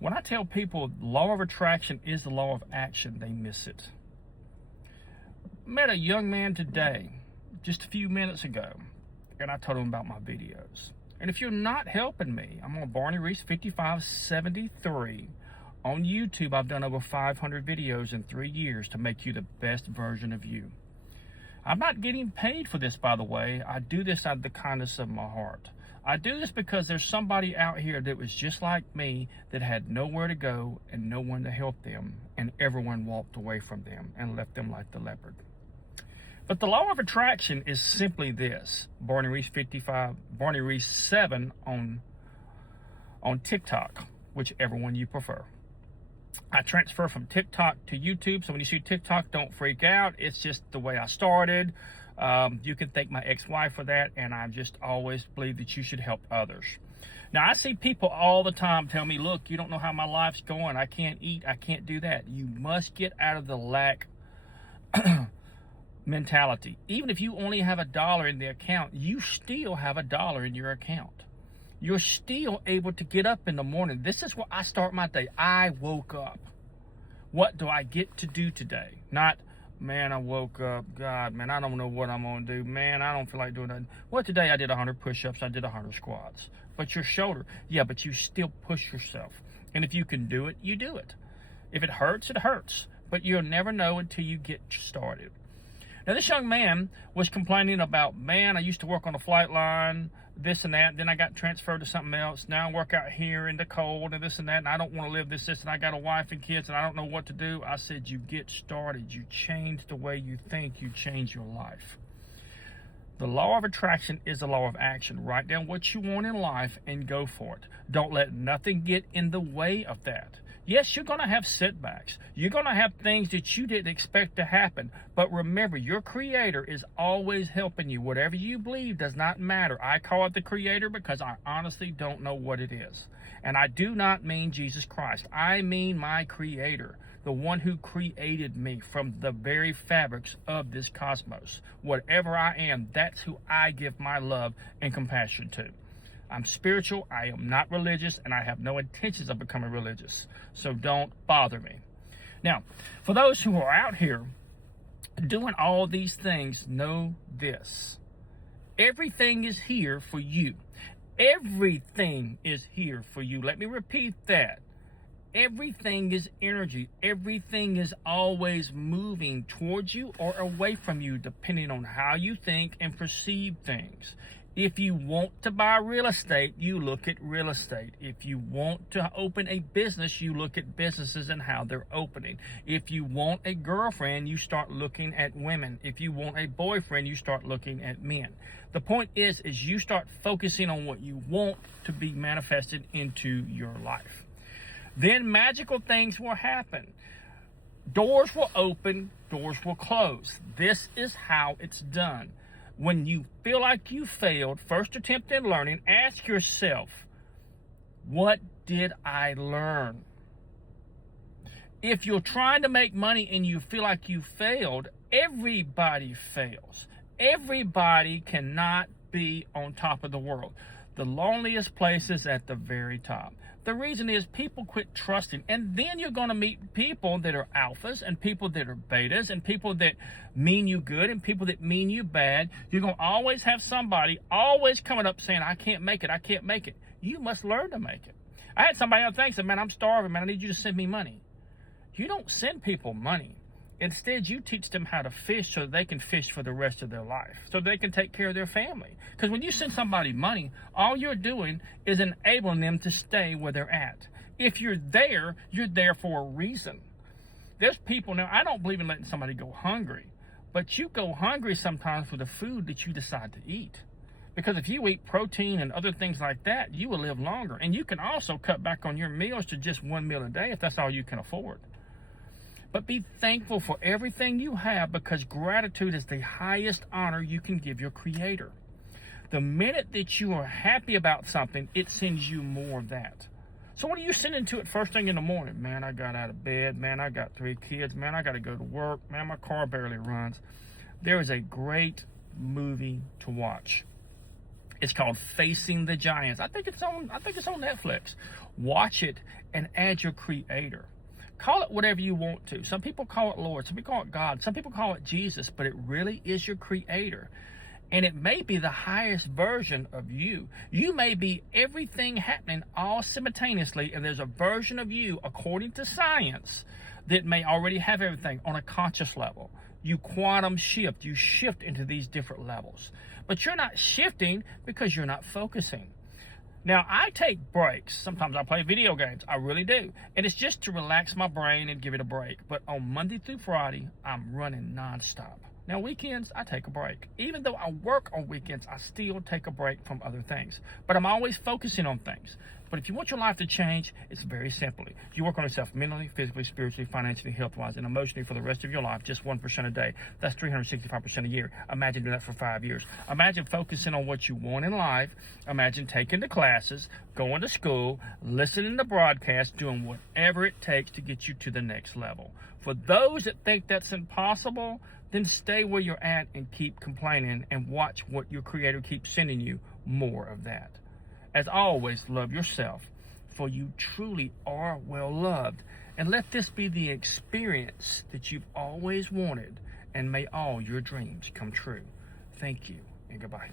When I tell people law of attraction is the law of action, they miss it. Met a young man today, just a few minutes ago, and I told him about my videos. And if you're not helping me, I'm on Barney Reese 5573 on YouTube. I've done over 500 videos in 3 years to make you the best version of you. I'm not getting paid for this, by the way. I do this out of the kindness of my heart. I do this because there's somebody out here that was just like me, that had nowhere to go and no one to help them, and everyone walked away from them and left them like the leopard. But the law of attraction is simply this: Barney Reese 7 on TikTok, whichever one you prefer. I transfer from TikTok to YouTube, so when you see TikTok, don't freak out. It's just the way I started. You can thank my ex-wife for that, and I just always believe that you should help others. Now, I see people all the time tell me, look, you don't know how my life's going. I can't eat. I can't do that. You must get out of the lack mentality. Even if you only have $1 in the account, you still have $1 in your account. You're still able to get up in the morning. This is what I start my day. I woke up. What do I get to do today? Not, man, I woke up. God, man, I don't know what I'm going to do. Man, I don't feel like doing that. Well, today I did 100 push-ups. I did 100 squats. But your shoulder, yeah, but you still push yourself. And if you can do it, you do it. If it hurts, it hurts. But you'll never know until you get started. Now, this young man was complaining about, man, I used to work on a flight line, this and that. Then I got transferred to something else. Now I work out here in the cold and this and that. And I don't want to live this, and I got a wife and kids and I don't know what to do. I said, you get started. You change the way you think. You change your life. The law of attraction is the law of action. Write down what you want in life and go for it. Don't let nothing get in the way of that. Yes, you're going to have setbacks. You're going to have things that you didn't expect to happen. But remember, your Creator is always helping you. Whatever you believe does not matter. I call it the Creator because I honestly don't know what it is. And I do not mean Jesus Christ. I mean my Creator, the one who created me from the very fabrics of this cosmos. Whatever I am, that's who I give my love and compassion to. I'm spiritual, I am not religious, and I have no intentions of becoming religious. So don't bother me. Now, for those who are out here doing all these things, know this. Everything is here for you. Everything is here for you. Let me repeat that. Everything is energy. Everything is always moving towards you or away from you, depending on how you think and perceive things. If you want to buy real estate, you look at real estate. If you want to open a business, you look at businesses and how they're opening. If you want a girlfriend, you start looking at women. If you want a boyfriend, you start looking at men. The point is you start focusing on what you want to be manifested into your life. Then magical things will happen. Doors will open, doors will close. This is how it's done. When you feel like you failed, first attempt in learning, ask yourself, what did I learn? If you're trying to make money and you feel like you failed, everybody fails. Everybody cannot be on top of the world. The loneliest place is at the very top. The reason is people quit trusting. And then you're going to meet people that are alphas and people that are betas and people that mean you good and people that mean you bad. You're going to always have somebody always coming up saying, I can't make it. I can't make it. You must learn to make it. I had somebody else think, said, man, I'm starving, man. I need you to send me money. You don't send people money. Instead, you teach them how to fish so they can fish for the rest of their life, so they can take care of their family. Because when you send somebody money, all you're doing is enabling them to stay where they're at. If you're there for a reason. There's people, now I don't believe in letting somebody go hungry, but you go hungry sometimes for the food that you decide to eat. Because if you eat protein and other things like that, you will live longer. And you can also cut back on your meals to just one meal a day if that's all you can afford. But be thankful for everything you have, because gratitude is the highest honor you can give your Creator. The minute that you are happy about something, it sends you more of that. So what are you sending to it first thing in the morning? Man, I got out of bed. Man, I got 3 kids. Man, I got to go to work. Man, my car barely runs. There is a great movie to watch. It's called Facing the Giants. I think it's on Netflix. Watch it and add your creator. Call it whatever you want to. Some people call it Lord, some people call it God, some people call it Jesus, but it really is your creator. And it may be the highest version of you. You may be everything happening all simultaneously, and there's a version of you, according to science, that may already have everything on a conscious level. You quantum shift. You shift into these different levels. But you're not shifting because you're not focusing. Now, I take breaks. Sometimes I play video games. I really do. And it's just to relax my brain and give it a break. But on Monday through Friday, I'm running nonstop. Now, weekends, I take a break. Even though I work on weekends, I still take a break from other things. But I'm always focusing on things. But if you want your life to change, it's very simply. You work on yourself mentally, physically, spiritually, financially, health-wise, and emotionally for the rest of your life, just 1% a day. That's 365% a year. Imagine doing that for 5 years. Imagine focusing on what you want in life. Imagine taking the classes, going to school, listening to broadcasts, doing whatever it takes to get you to the next level. For those that think that's impossible, then stay where you're at and keep complaining and watch what your creator keeps sending you, more of that. As always, love yourself, for you truly are well loved. And let this be the experience that you've always wanted, and may all your dreams come true. Thank you, and goodbye.